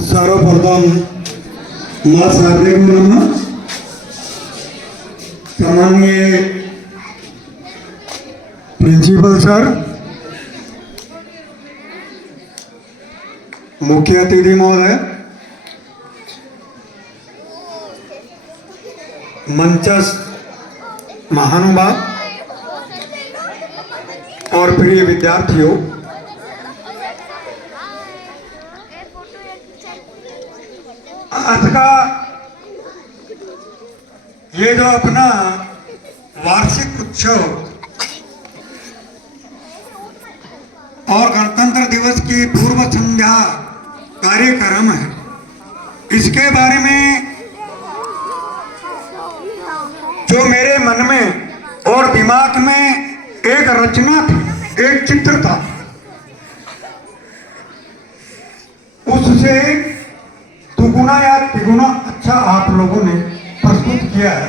सर्वप्रथम माँ शारदे को नमः। सामान्य प्रिंसिपल सर, मुख्य अतिथि महोदय, मंचस्थ महानुभाव और प्रिय विद्यार्थियों, आज का ये जो अपना वार्षिक उत्सव और गणतंत्र दिवस की पूर्व संध्या कार्यक्रम है, इसके बारे में जो मेरे मन में और दिमाग में एक रचना थी, एक चित्र था, उससे दुगुना या तिगुना अच्छा आप लोगों ने प्रस्तुत किया है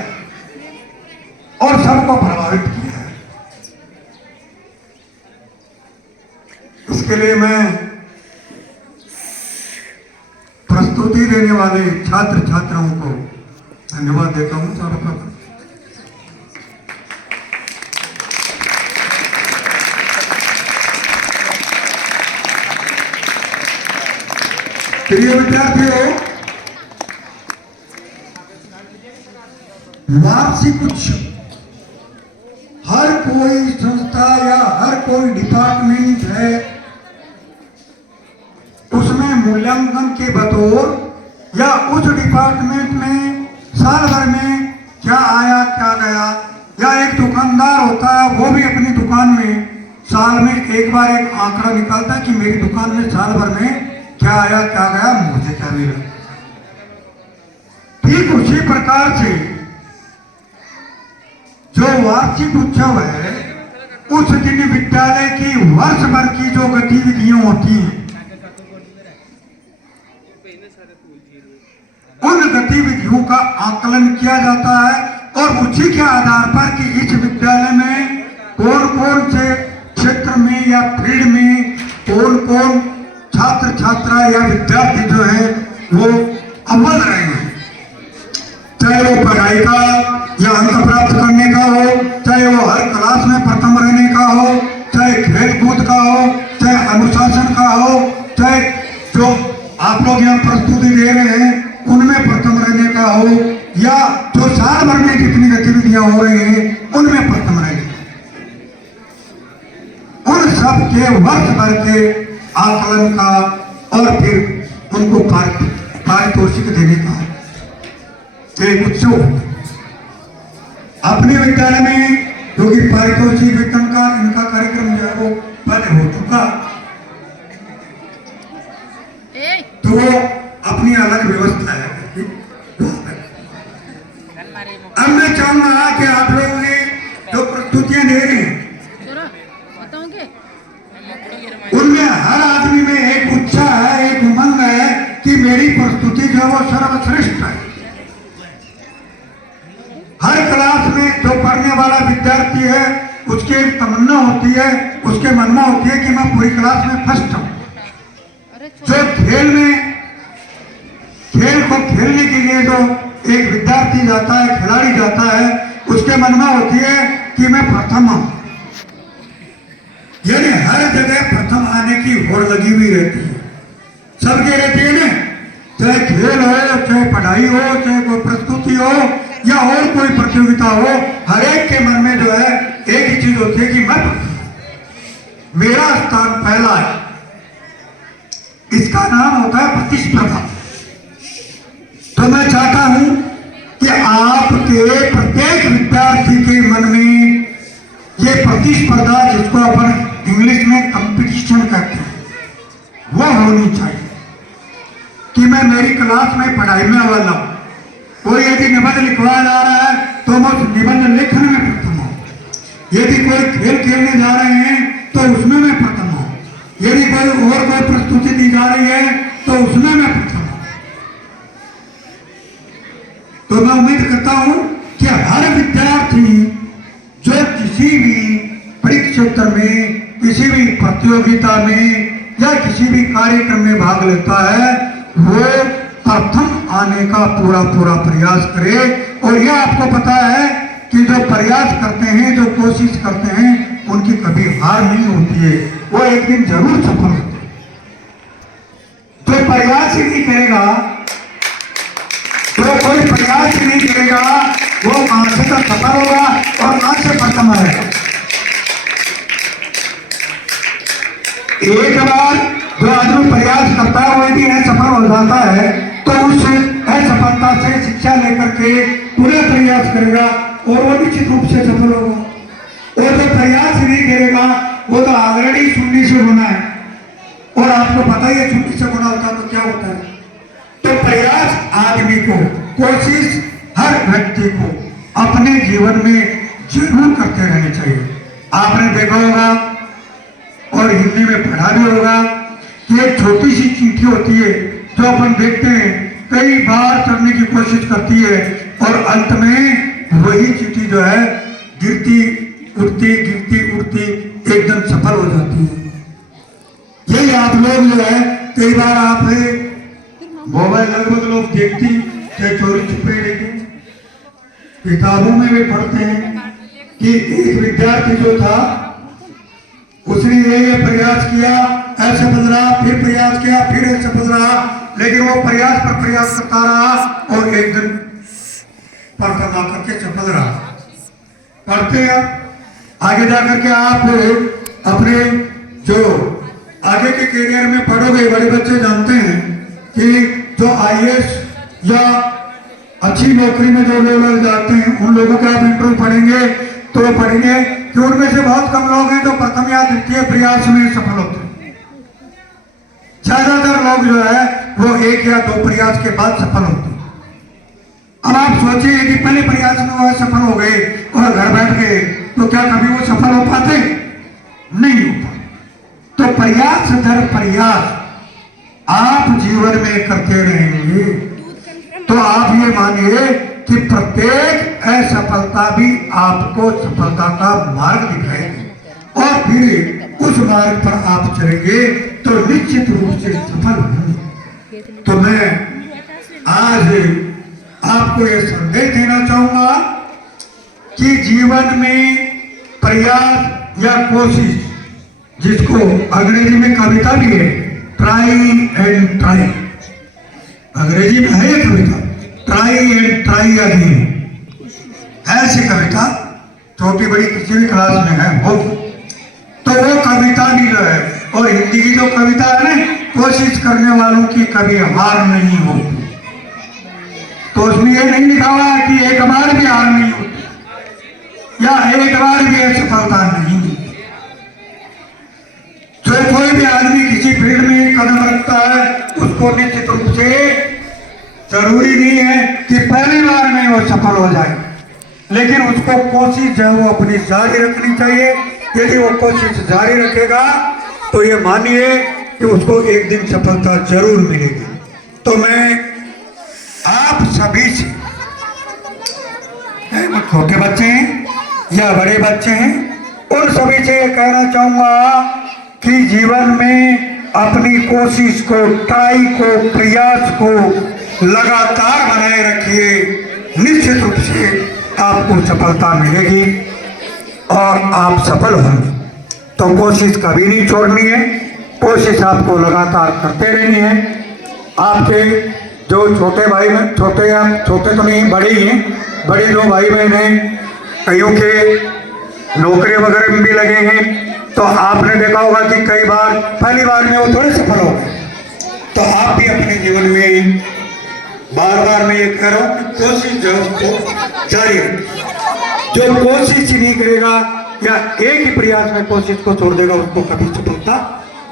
और सबको प्रभावित किया है। इसके लिए मैं प्रस्तुति देने वाले छात्र छात्राओं को धन्यवाद देता हूं। सर्वप्रथम प्रिय विद्यार्थियों, वार्षिक उत्सव हर कोई संस्था या हर कोई डिपार्टमेंट है, उसमें मूल्यांकन के बतौर या उस डिपार्टमेंट में साल भर में क्या आया क्या गया, या एक दुकानदार होता है वो भी अपनी दुकान में साल में एक बार एक आंकड़ा निकालता है कि मेरी दुकान में साल भर में क्या आया क्या गया, मुझे क्या मिला। ठीक उसी प्रकार से जो वार्षिक उत्सव है, उस दिन विद्यालय की वर्ष भर की जो गतिविधियां होती हैं, उन गतिविधियों का आकलन किया जाता है और उसी के आधार पर कि इस विद्यालय में कौन कौन से क्षेत्र में या फील्ड में कौन कौन छात्र छात्रा या विद्यार्थी जो है वो अव्वल रहे हैं, चाहे वो पढ़ाई का या अंक प्राप्त करने का हो, चाहे वो हर क्लास में प्रथम रहने का हो, चाहे खेल कूद का हो, चाहे अनुशासन का हो, चाहे जो आप लोग यहाँ प्रस्तुति दे रहे हैं उनमें प्रथम रहने का हो, या जो साल भर में जितनी गतिविधियां हो रही हैं उनमें प्रथम रहने का, उन सब के वर्ष भर के आकलन का और फिर उनको पारितोषिक देने का एक उत्सव। अपने विद्यालय में जो कि पारितोषिक वेतन का इनका कार्यक्रम जो है वो पहले हो चुका, तो अपनी अलग व्यवस्था है। अब मैं चाहूंगा कि आप लोगों ने जो प्रस्तुतियां दे रहे हैं उनमें हर आदमी में एक उत्साह है, एक उमंग है कि मेरी प्रस्तुति जो है वो सर्वश्रेष्ठ है। हर क्लास में जो पढ़ने वाला विद्यार्थी है उसकी एक तमन्ना होती है, उसके मन में होती है कि मैं पूरी क्लास में फर्स्ट हूं। जो खेल को खेलने के लिए जो एक विद्यार्थी जाता है, खिलाड़ी जाता है, उसके मन में होती है कि मैं प्रथम हूं। यानी हर जगह प्रथम आने की होड़ लगी हुई रहती है, सबके रहती है ना, चाहे खेल हो, चाहे पढ़ाई हो, चाहे कोई प्रस्तुति हो या और कोई प्रतियोगिता हो, हर एक के मन में जो है एक ही चीज होती है कि मैं मेरा स्थान पहला है। इसका नाम होता है प्रतिस्पर्धा। तो मैं चाहता हूं कि आपके प्रत्येक विद्यार्थी के मन में ये प्रतिस्पर्धा, जिसको अपन इंग्लिश में कंपटीशन कहते हैं, वो होनी चाहिए कि मैं मेरी क्लास में पढ़ाई में अव्वल हूं। कोई यदि निबंध लिखवाया जा रहा है तो मैं उस निबंध लेखन में प्रथम हूं। यदि कोई खेल खेलने जा रहे हैं तो उसमें मैं प्रथम हूं। यदि कोई प्रस्तुति दी जा रही है तो उसमें मैं प्रथम हूं। तो मैं उम्मीद करता हूं कि हर विद्यार्थी जो किसी भी परीक्षा में, किसी भी प्रतियोगिता में या किसी भी कार्यक्रम में भाग लेता है, वो प्रथम आने का पूरा पूरा प्रयास करे। और यह आपको पता है कि जो प्रयास करते हैं, जो कोशिश करते हैं, उनकी कभी हार नहीं होती है, वो एक दिन जरूर सफल होते हैं। जो प्रयास ही नहीं करेगा, तो कोई प्रयास ही नहीं करेगा, वो मां से तो सफल होगा और मां से खत्म आएगा। एक बार जो आदमी प्रयास करता है वो यदि असफल हो जाता है तो उस असफलता से शिक्षा लेकर के पूरा प्रयास करेगा और वो निश्चित रूप से सफल होगा। और जो प्रयास नहीं करेगा वो तो ऑलरेडी शून्य से गुना है, और आपको पता ही है शून्य से गुना होता तो क्या होता है। तो प्रयास आदमी को, कोशिश हर व्यक्ति को अपने जीवन में जरूर करते रहने चाहिए। आपने देखा होगा और हिंदी में पढ़ा भी होगा कि एक छोटी सी चींटी होती है जो अपन देखते हैं कई बार चढ़ने की कोशिश करती है और अंत में वही चींटी जो है गिरती उठती एकदम सफल हो जाती है। यही आप लोग जो है कई बार आप मोबाइल लगभग लोग देखती चाहे चोरी छुपे लेके किताबों में भी पढ़ते हैं कि एक विद्यार्थी जो था उसने ये प्रयास किया, ऐसे बन रहा, फिर प्रयास किया, फिर ऐसे बन रहा, लेकिन वो प्रयास पर प्रयास करता रहा और एक दिन प्रथम आकर के सफल रहा। पढ़ते हैं आगे जाकर के आप अपने जो आगे के करियर में पढ़ोगे, बड़े बच्चे जानते हैं कि जो IAS या अच्छी नौकरी में जो लोग जाते हैं उन लोगों का आप इंटरव्यू पढ़ेंगे तो वो पढ़ेंगे कि उनमें से बहुत कम लोग हैं जो प्रथम या द्वितीय प्रयास में सफल होते हैं। ज्यादातर लोग जो है वो एक या दो प्रयास के बाद सफल होते हैं। अब आप सोचिए यदि पहले प्रयास में वो सफल हो गए और घर बैठ गए तो क्या कभी वो सफल हो पाते? नहीं हो पाते। तो प्रयास दर प्रयास आप जीवन में करते रहेंगे तो आप ये मानिए कि प्रत्येक असफलता भी आपको सफलता का मार्ग दिखाएगी और फिर उस मार्ग पर आप चलेंगे तो निश्चित रूप से सफल होंगे। तो मैं आज आपको यह संदेश देना चाहूंगा कि जीवन में प्रयास या कोशिश, जिसको अंग्रेजी में कविता भी है, ट्राई एंड ट्राई, अंग्रेजी में है कविता, ट्राई एंड ट्राई अगेन, ऐसी कविता छोटी बड़ी किसी भी क्लास में है वो। तो वो कविता भी जो है और हिंदी की जो कविता है ना, कोशिश करने वालों की कभी हार नहीं होती। तो उसमें ये नहीं लिखा हुआ है कि एक बार भी हार नहीं होती या एक बार भी असफलता नहीं होती। जो कोई भी आदमी किसी फील्ड में कदम रखता है उसको निश्चित रूप से जरूरी नहीं है कि पहली बार में वो सफल हो जाए, लेकिन उसको कोशिश जो है वो अपनी जारी रखनी चाहिए। यदि वो कोशिश जारी रखेगा तो ये मानिए कि उसको एक दिन सफलता जरूर मिलेगी। तो मैं आप सभी से, छोटे बच्चे हैं या बड़े बच्चे हैं, उन सभी से कहना चाहूंगा कि जीवन में अपनी कोशिश को, ट्राई को, प्रयास को लगातार बनाए रखिए। निश्चित रूप से आपको सफलता मिलेगी और आप सफल होंगे। तो कोशिश कभी नहीं छोड़नी है, कोशिश आपको लगातार करते रहनी है। आपके जो छोटे भाई बहन, छोटे तो नहीं, बड़े ही हैं, बड़े जो भाई बहन हैं, कईयों के नौकरी वगैरह में भी लगे हैं, तो आपने देखा होगा कि कई बार पहली बार में वो थोड़े सफल हो गए। तो आप भी अपने जीवन में बार बार मैं ये कह रहा हूँ कि कोशिश जो उसको जारी रखें। जो कोशिश ही नहीं करेगा या एक ही प्रयास में कोशिश को छोड़ देगा उसको कभी सफलता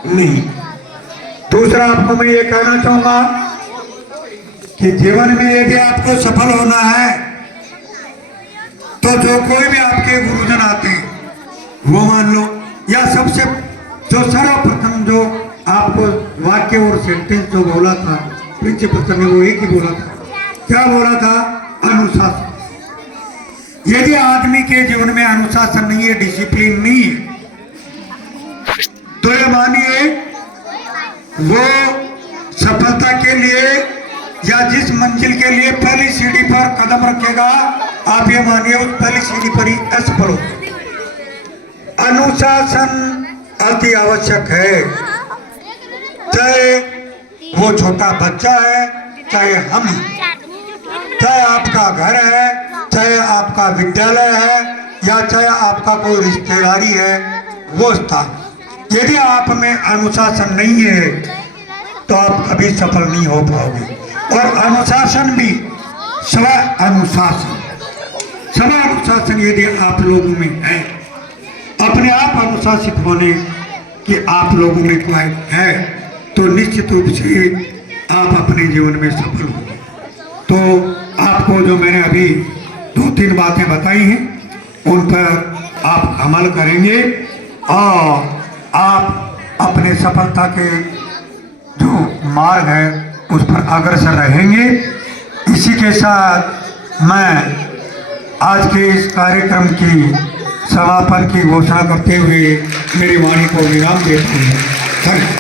नहीं। दूसरा आपको मैं ये कहना चाहूंगा कि जीवन में यदि आपको सफल होना है तो जो कोई भी आपके गुरुजन आते हैं वो मान लो, या सबसे जो सर्वप्रथम जो आपको वाक्य और सेंटेंस जो बोला था प्रिंसिपल सर ने, वो एक ही बोला था। क्या बोला था? अनुशासन। यदि आदमी के जीवन में अनुशासन नहीं है, डिसिप्लिन नहीं है, तो ये मानिए वो सफलता के लिए या जिस मंजिल के लिए पहली सीढ़ी पर कदम रखेगा, आप ये मानिए उस पहली सीढ़ी पर ही असफल हो। अनुशासन अति आवश्यक है, चाहे वो छोटा बच्चा है, चाहे हम, चाहे आपका घर है, चाहे आपका विद्यालय है, या चाहे आपका कोई रिश्तेदारी है, वो स्थान। यदि आप में अनुशासन नहीं है तो आप कभी सफल नहीं हो पाओगे। और अनुशासन भी स्व अनुशासन यदि आप लोगों में है, अपने आप अनुशासित होने कि आप लोगों में कोई है, तो निश्चित रूप से आप अपने जीवन में सफल होंगे। तो आपको जो मैंने अभी 2-3 बातें बताई हैं, उन पर आप अमल करेंगे और आप अपने सफलता के जो मार्ग है उस पर अग्रसर रहेंगे। इसी के साथ मैं आज के इस कार्यक्रम की समापन की घोषणा करते हुए मेरी वाणी को विराम देता हूँ। धन्यवाद।